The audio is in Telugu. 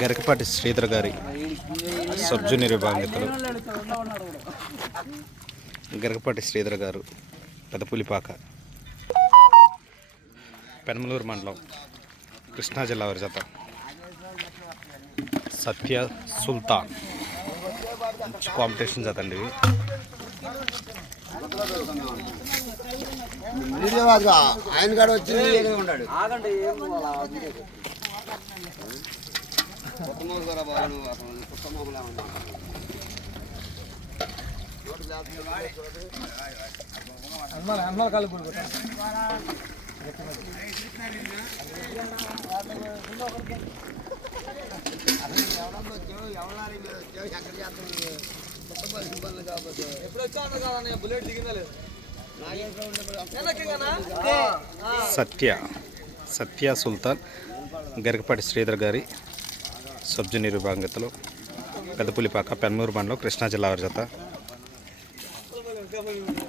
గరికపాటి శ్రీధర్ గారి సబ్ జూనియర్ విభాగతలు గరికపాటి శ్రీధర్ గారు పెదపులిపాక పెనమలూరు మండలం కృష్ణా జిల్లా వారి జత. సత్య సుల్తాన్ కాంపిటీషన్ జత అండి ఇవి వీడియో కాదుగా ఆయన కాడ వచ్చి వీడియోగా ఉన్నాడు ఆగండి ఏం అలా కొత్త మొగలు కూడా బాగున్నాడు అసలు కొత్త మొగలా ఉన్నాడు ఎప్పుడు వచ్చాను కదా బుల్లెట్ దిగిందా లేదు సత్య సత్య సుల్తాన్ గరికపాటి శ్రీధర్ గారి సబ్ జూనియర్ పెద్దపులిపాక పెన్మూరు మండలం కృష్ణా జిల్లా వారి జత.